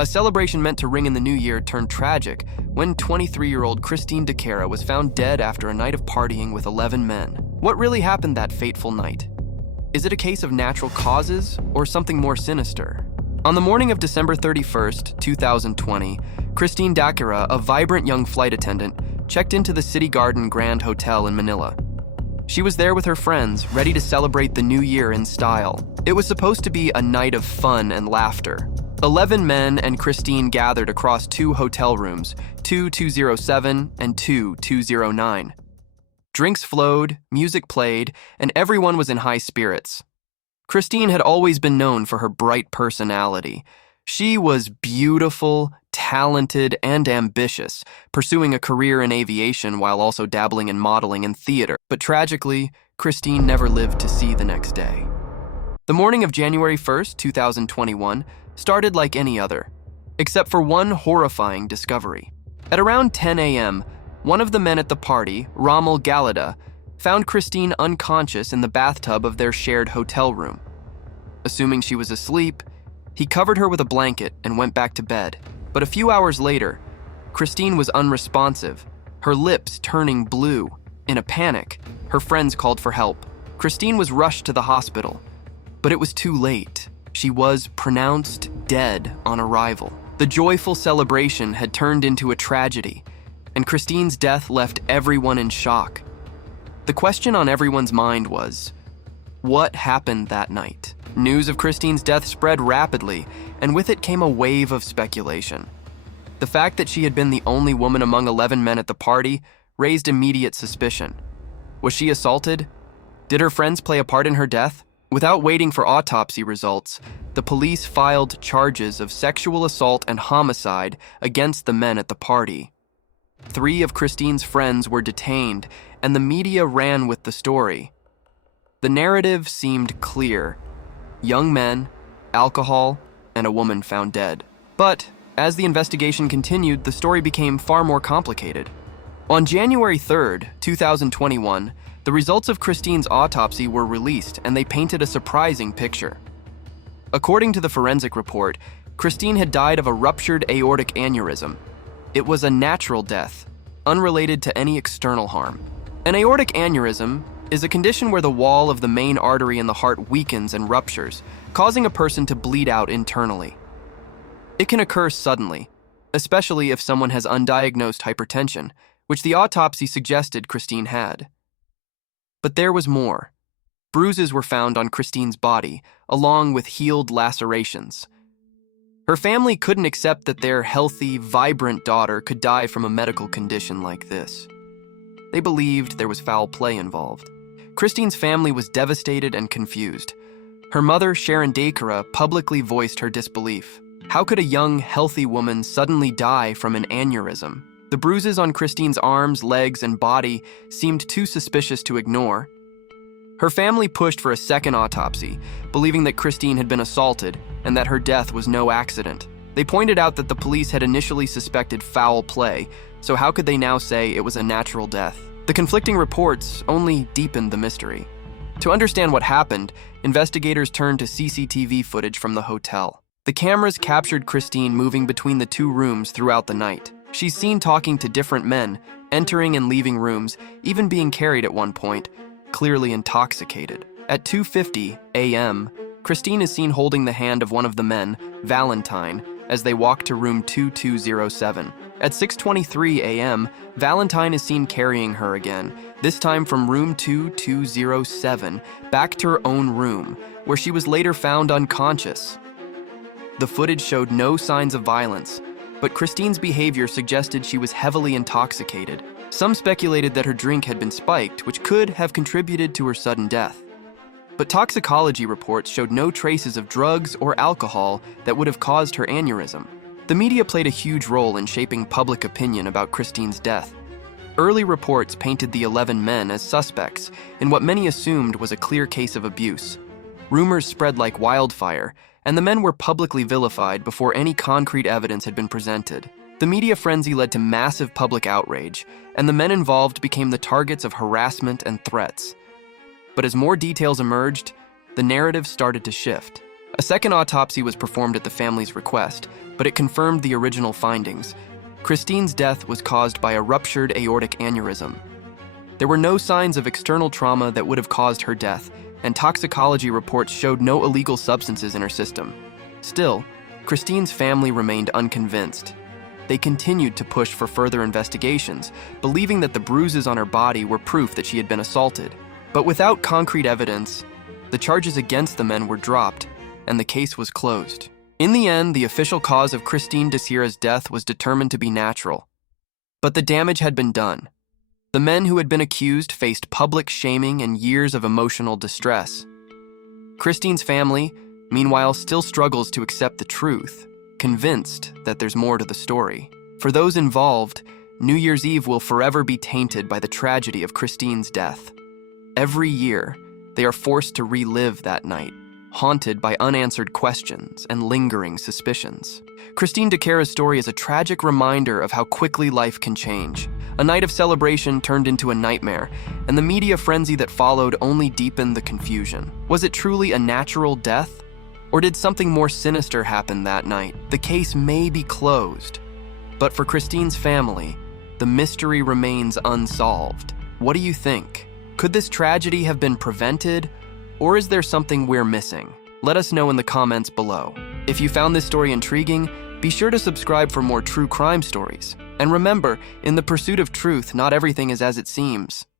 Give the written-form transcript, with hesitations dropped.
A celebration meant to ring in the new year turned tragic when 23-year-old Christine Dacera was found dead after a night of partying with 11 men. What really happened that fateful night? Is it a case of natural causes or something more sinister? On the morning of December 31st, 2020, Christine Dacera, a vibrant young flight attendant, checked into the City Garden Grand Hotel in Manila. She was there with her friends, ready to celebrate the new year in style. It was supposed to be a night of fun and laughter. 11 men and Christine gathered across two hotel rooms, 2207 and 2209. Drinks flowed, music played, and everyone was in high spirits. Christine had always been known for her bright personality. She was beautiful, talented, and ambitious, pursuing a career in aviation while also dabbling in modeling and theater. But tragically, Christine never lived to see the next day. The morning of January 1st, 2021, started like any other, except for one horrifying discovery. At around 10 a.m., one of the men at the party, Rommel Galida, found Christine unconscious in the bathtub of their shared hotel room. Assuming she was asleep, he covered her with a blanket and went back to bed. But a few hours later, Christine was unresponsive, her lips turning blue. In a panic, her friends called for help. Christine was rushed to the hospital, but it was too late. She was pronounced dead on arrival. The joyful celebration had turned into a tragedy, and Christine's death left everyone in shock. The question on everyone's mind was, what happened that night? News of Christine's death spread rapidly, and with it came a wave of speculation. The fact that she had been the only woman among 11 men at the party raised immediate suspicion. Was she assaulted? Did her friends play a part in her death? Without waiting for autopsy results, the police filed charges of sexual assault and homicide against the men at the party. 3 of Christine's friends were detained, and the media ran with the story. The narrative seemed clear: young men, alcohol, and a woman found dead. But as the investigation continued, the story became far more complicated. On January 3rd, 2021, the results of Christine's autopsy were released, and they painted a surprising picture. According to the forensic report, Christine had died of a ruptured aortic aneurysm. It was a natural death, unrelated to any external harm. An aortic aneurysm is a condition where the wall of the main artery in the heart weakens and ruptures, causing a person to bleed out internally. It can occur suddenly, especially if someone has undiagnosed hypertension, which the autopsy suggested Christine had. But there was more. Bruises were found on Christine's body, along with healed lacerations. Her family couldn't accept that their healthy, vibrant daughter could die from a medical condition like this. They believed there was foul play involved. Christine's family was devastated and confused. Her mother, Sharon Dacera, publicly voiced her disbelief. How could a young, healthy woman suddenly die from an aneurysm? The bruises on Christine's arms, legs, and body seemed too suspicious to ignore. Her family pushed for a second autopsy, believing that Christine had been assaulted and that her death was no accident. They pointed out that the police had initially suspected foul play, so how could they now say it was a natural death? The conflicting reports only deepened the mystery. To understand what happened, investigators turned to CCTV footage from the hotel. The cameras captured Christine moving between the two rooms throughout the night. She's seen talking to different men, entering and leaving rooms, even being carried at one point, clearly intoxicated. At 2:50 a.m., Christine is seen holding the hand of one of the men, Valentine, as they walk to room 2207. At 6:23 a.m., Valentine is seen carrying her again, this time from room 2207 back to her own room, where she was later found unconscious. The footage showed no signs of violence, but Christine's behavior suggested she was heavily intoxicated. Some speculated that her drink had been spiked, which could have contributed to her sudden death. But toxicology reports showed no traces of drugs or alcohol that would have caused her aneurysm. The media played a huge role in shaping public opinion about Christine's death. Early reports painted the 11 men as suspects in what many assumed was a clear case of abuse. Rumors spread like wildfire, and the men were publicly vilified before any concrete evidence had been presented. The media frenzy led to massive public outrage, and the men involved became the targets of harassment and threats. But as more details emerged, the narrative started to shift. A second autopsy was performed at the family's request, but it confirmed the original findings. Christine's death was caused by a ruptured aortic aneurysm. There were no signs of external trauma that would have caused her death, and toxicology reports showed no illegal substances in her system. Still, Christine's family remained unconvinced. They continued to push for further investigations, believing that the bruises on her body were proof that she had been assaulted. But without concrete evidence, the charges against the men were dropped, and the case was closed. In the end, the official cause of Christine Dacera's death was determined to be natural. But the damage had been done. The men who had been accused faced public shaming and years of emotional distress. Christine's family, meanwhile, still struggles to accept the truth, convinced that there's more to the story. For those involved, New Year's Eve will forever be tainted by the tragedy of Christine's death. Every year, they are forced to relive that night, haunted by unanswered questions and lingering suspicions. Christine Dacera's story is a tragic reminder of how quickly life can change. A night of celebration turned into a nightmare, and the media frenzy that followed only deepened the confusion. Was it truly a natural death? Or did something more sinister happen that night? The case may be closed, but for Christine's family, the mystery remains unsolved. What do you think? Could this tragedy have been prevented, or is there something we're missing? Let us know in the comments below. If you found this story intriguing, be sure to subscribe for more true crime stories. And remember, in the pursuit of truth, not everything is as it seems.